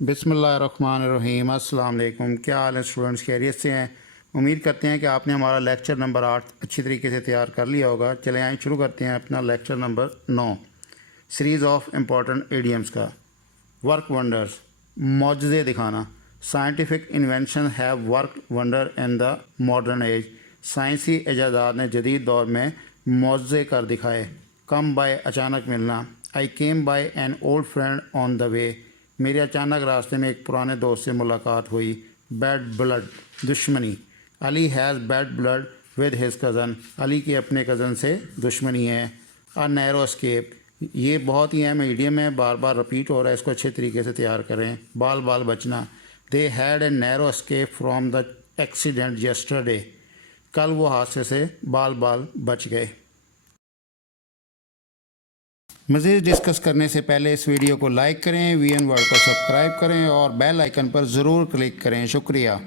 बिस्मिल्लाहिर्रहमानिर्रहीम। अस्सलाम वालेकुम। क्या हाल है स्टूडेंट्स, खैरियत से हैं? उम्मीद करते हैं कि आपने हमारा लेक्चर नंबर 8 अच्छी तरीके से तैयार कर लिया होगा। चले आए शुरू करते हैं अपना lecture number 9 series of important idioms का। वर्क वंडर्स, मौजज़े दिखाना। Scientific invention have work wonder in the modern age. साइंसी एजादात ने जदीद दौर में मौजज़े कर दिखाए। कम बाय, अचानक मिलना। I came by an old friend on the way. मेरे अचानक रास्ते में एक पुराने दोस्त से मुलाकात हुई। बैड ब्लड, दुश्मनी। Ali has bad blood with his cousin. Ali की अपने कज़न से दुश्मनी है। अ नैरो एस्केप, ये बहुत ही अहम ईडियम है, बार बार रिपीट हो रहा है, इसको अच्छे तरीके से तैयार करें। बाल बाल बचना। They had a narrow escape from the accident yesterday. कल वो हादसे से बाल बाल बच गए। मज़ीद डिस्कस करने से पहले इस वीडियो को लाइक करें, वीएन वर्ल्ड को सब्सक्राइब करें और बेल आइकन पर ज़रूर क्लिक करें। शुक्रिया।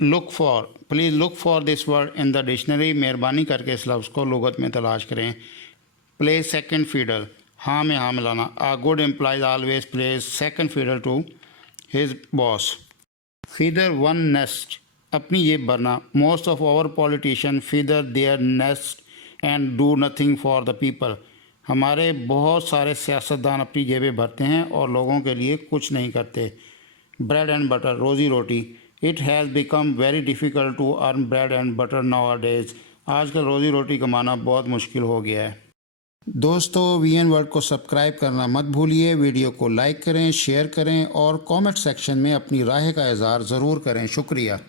Look for, please look for this word in the dictionary. मेहरबानी करके इस लफ्ज़ को लुगत में तलाश करें। प्ले सेकंड फीडर, हाँ में हाँ मिलाना। A good employee always plays second fiddle to his boss. Feather one's nest, अपनी जेब भरना। Most of our politician feather their nest and do nothing for the people. हमारे बहुत सारे सियासतदान अपनी जेबें भरते हैं और लोगों के लिए कुछ नहीं करते। ब्रेड एंड बटर, रोज़ी रोटी। It has become very difficult to earn bread and butter nowadays. आजकल रोज़ी रोटी कमाना बहुत मुश्किल हो गया है। दोस्तों, वीएन वर्ल्ड को सब्सक्राइब करना मत भूलिए। वीडियो को लाइक करें, शेयर करें और कमेंट सेक्शन में अपनी राय का इज़हार ज़रूर करें। शुक्रिया।